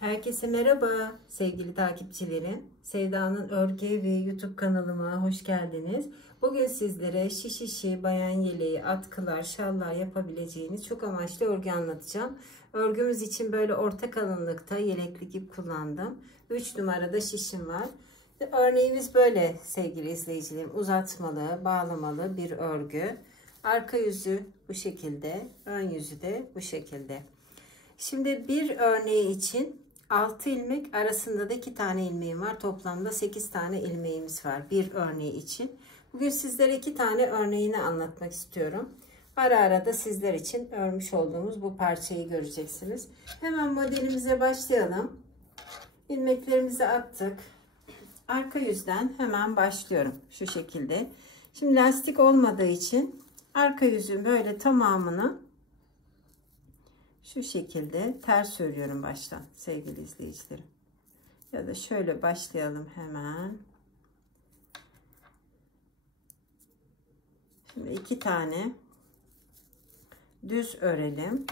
Herkese merhaba sevgili takipçilerim. Sevda'nın Örgü Evi YouTube kanalıma hoş geldiniz. Bugün sizlere şiş işi, bayan yeleği, atkılar, şallar yapabileceğiniz çok amaçlı örgü anlatacağım. Örgümüz için böyle orta kalınlıkta yelekli ip kullandım. 3 numarada şişim var. Örneğimiz böyle sevgili izleyicilerim. Uzatmalı, bağlamalı bir örgü. Arka yüzü bu şekilde, ön yüzü de bu şekilde. Şimdi bir örneği için 6 ilmek arasında da 2 tane ilmeğim var. Toplamda 8 tane ilmeğimiz var bir örneği için. Bugün sizlere 2 tane örneğini anlatmak istiyorum. Ara ara da sizler için örmüş olduğumuz bu parçayı göreceksiniz. Hemen modelimize başlayalım. İlmeklerimizi attık. Arka yüzden hemen başlıyorum şu şekilde. Şimdi lastik olmadığı için arka yüzün böyle tamamını şu şekilde ters örüyorum baştan sevgili izleyicilerim. Ya da şöyle başlayalım hemen. Şimdi 2 tane düz örelim.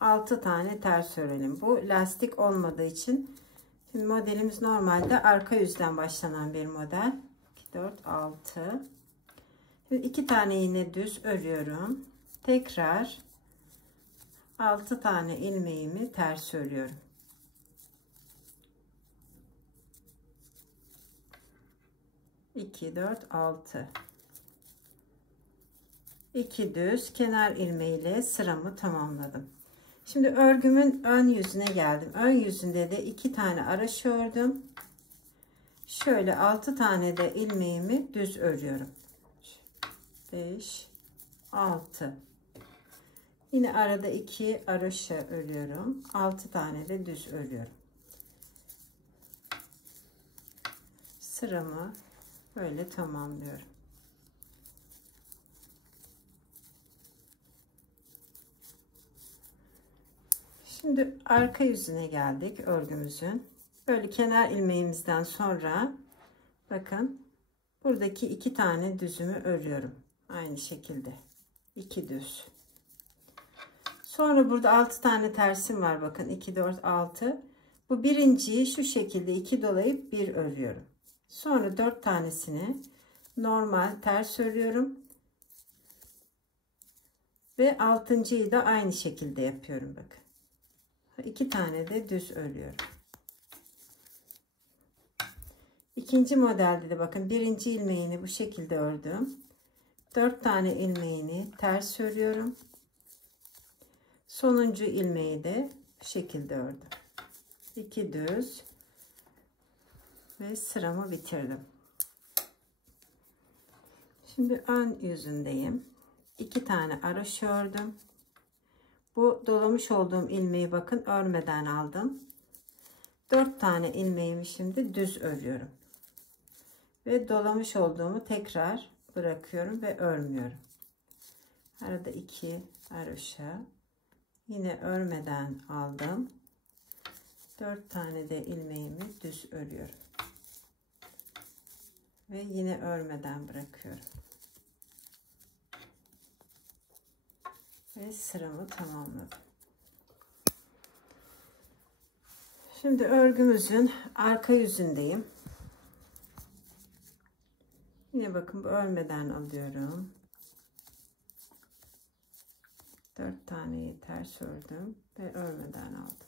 6 tane ters örelim. Bu lastik olmadığı için şimdi modelimiz normalde arka yüzden başlanan bir model. 2 4 6. Şimdi 2 tane yine düz örüyorum. Tekrar 6 tane ilmeğimi ters örüyorum. 2 4 6. 2 düz kenar ilmeğiyle sıramı tamamladım. Şimdi örgümün ön yüzüne geldim. Ön yüzünde de 2 tane araş ördüm. Şöyle 6 tane de ilmeğimi düz örüyorum. 5 6. Yine arada 2 araşa örüyorum. 6 tane de düz örüyorum. Sıramı böyle tamamlıyorum. Şimdi arka yüzüne geldik örgümüzün. Böyle kenar ilmeğimizden sonra bakın buradaki 2 tane düzümü örüyorum. Aynı şekilde 2 düz. Sonra burada 6 tane tersim var bakın 2 4 6. Bu birinciyi şu şekilde 2 dolayıp 1 örüyorum. Sonra 4 tanesini normal ters örüyorum. Ve 6.'yı da aynı şekilde yapıyorum bakın. 2 tane de düz örüyorum. İkinci modelde de bakın birinci ilmeğini bu şekilde ördüm. 4 tane ilmeğini ters örüyorum. Sonuncu ilmeği de bu şekilde ördüm. 2 düz ve sıramı bitirdim. Şimdi ön yüzündeyim. 2 tane araş ördüm. Bu dolamış olduğum ilmeği bakın örmeden aldım. 4 tane ilmeğimi şimdi düz örüyorum. Ve dolamış olduğumu tekrar bırakıyorum ve örmüyorum. Arada 2 araşa yine örmeden aldım. 4 tane de ilmeğimi düz örüyorum. Ve yine örmeden bırakıyorum. Ve sıramı tamamladım. Şimdi örgümüzün arka yüzündeyim. Yine bakın bu örmeden alıyorum. 4 taneyi ters ördüm ve örmeden aldım.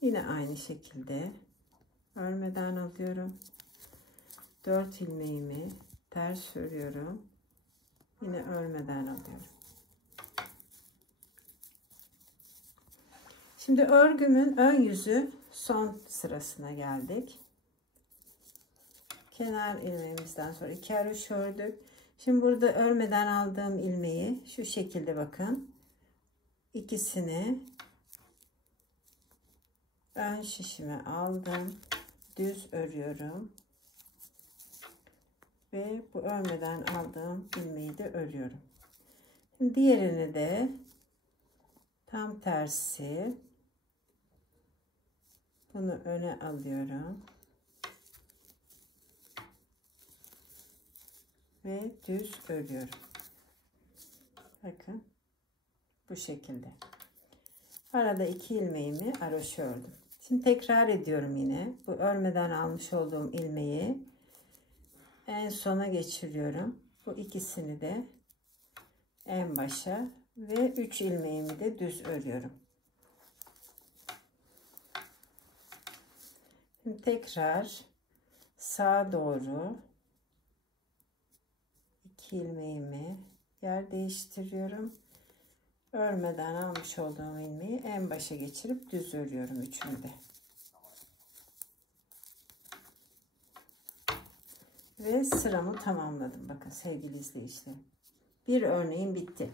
Yine aynı şekilde örmeden alıyorum. 4 ilmeğimi ters örüyorum. Yine örmeden alıyorum. Şimdi örgümün ön yüzü son sırasına geldik. Kenar ilmeğimizden sonra 2 haroşa ördük. Şimdi burada örmeden aldığım ilmeği şu şekilde bakın. İkisini ön şişime aldım. Düz örüyorum. Ve bu örmeden aldığım ilmeği de örüyorum. Şimdi diğerini de tam tersi bunu öne alıyorum. Ve düz örüyorum. Bakın bu şekilde. Arada 2 ilmeğimi haroşa ördüm. Şimdi tekrar ediyorum yine. Bu örmeden almış olduğum ilmeği en sona geçiriyorum. Bu ikisini de en başa ve 3 ilmeğimi de düz örüyorum. Şimdi tekrar sağa doğru 2 ilmeğimi yer değiştiriyorum. Örmeden almış olduğum ilmeği en başa geçirip düz örüyorum üçünü de. Ve sıramı tamamladım. Bakın sevgili izleyicilerim. Bir örneğim bitti.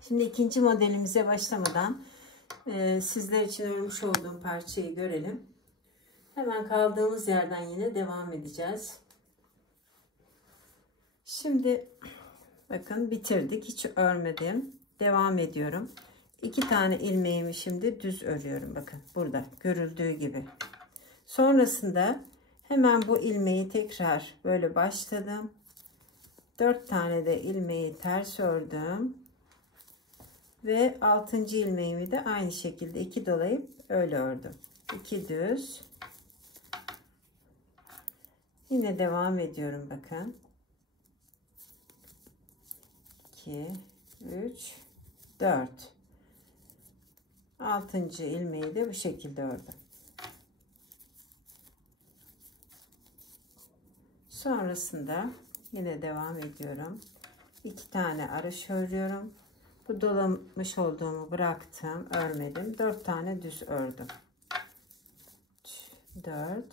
Şimdi ikinci modelimize başlamadan sizler için örmüş olduğum parçayı görelim. Hemen kaldığımız yerden yine devam edeceğiz. Şimdi bakın bitirdik. Hiç örmedim. Devam ediyorum. 2 tane ilmeğimi şimdi düz örüyorum. Bakın burada görüldüğü gibi. Sonrasında hemen bu ilmeği tekrar böyle başladım. 4 tane de ilmeği ters ördüm. Ve 6. ilmeğimi de aynı şekilde 2 dolayıp öyle ördüm. 2 düz. Yine devam ediyorum bakın. 2, 3, 4. 6. ilmeği de bu şekilde ördüm. Sonrasında yine devam ediyorum. 2 tane haroşa örüyorum. Bu dolamış olduğumu bıraktım, örmedim. 4 tane düz ördüm. 4.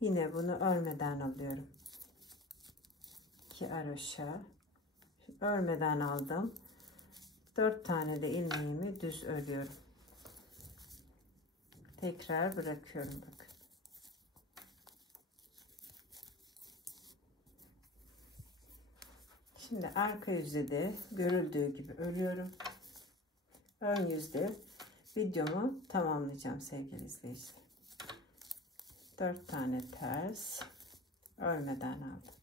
Yine bunu örmeden alıyorum. 2 haroşa. Örmeden aldım. 4 tane de ilmeğimi düz örüyorum. Tekrar bırakıyorum bakın. Şimdi arka yüzde de görüldüğü gibi örüyorum. Ön yüzde videomu tamamlayacağım sevgili izleyiciler. 4 tane ters örmeden aldım.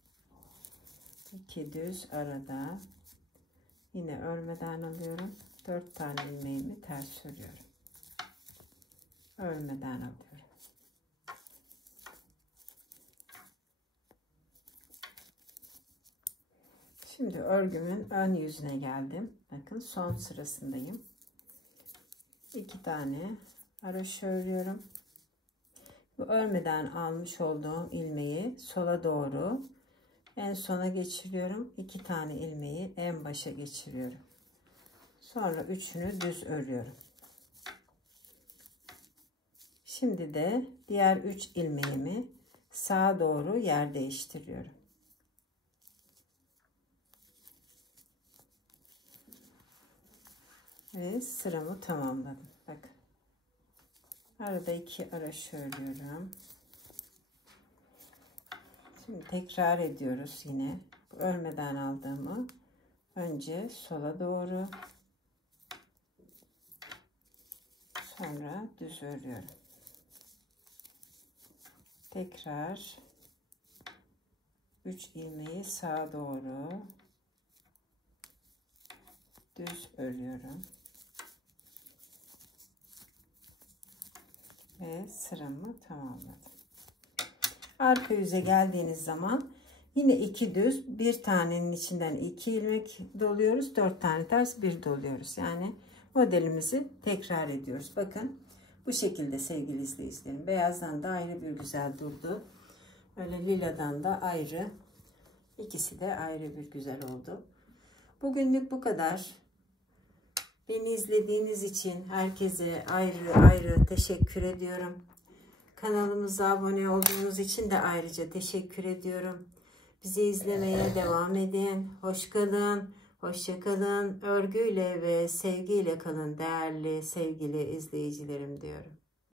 2 düz arada yine örmeden alıyorum. 4 tane ilmeğimi ters örüyorum. Örmeden alıyorum. Şimdi örgümün ön yüzüne geldim. Bakın son sırasındayım. 2 tane haroşa örüyorum. Bu örmeden almış olduğum ilmeği sola doğru en sona geçiriyorum. 2 tane ilmeği en başa geçiriyorum. Sonra üçünü düz örüyorum. Şimdi de diğer 3 ilmeğimi sağa doğru yer değiştiriyorum. Ve sıramı tamamladım. Bakın. Arada 2 haroşa örüyorum. Şimdi tekrar ediyoruz yine. Bu örmeden aldığımı önce sola doğru, sonra düz örüyorum. Tekrar 3 ilmeği sağa doğru düz örüyorum. Ve sıramı tamamladım. Arka yüze geldiğiniz zaman yine 2 düz, bir tanenin içinden 2 ilmek doluyoruz, 4 tane ters, bir doluyoruz. Yani modelimizi tekrar ediyoruz. Bakın bu şekilde sevgili izleyicilerim. Beyazdan da ayrı bir güzel durdu. Öyle liladan da ayrı. İkisi de ayrı bir güzel oldu. Bugünlük bu kadar. Beni izlediğiniz için herkese ayrı ayrı teşekkür ediyorum. Kanalımıza abone olduğunuz için de ayrıca teşekkür ediyorum. Bizi izlemeye devam edin. Hoş kalın, hoşça kalın. Örgüyle ve sevgiyle kalın değerli sevgili izleyicilerim diyorum.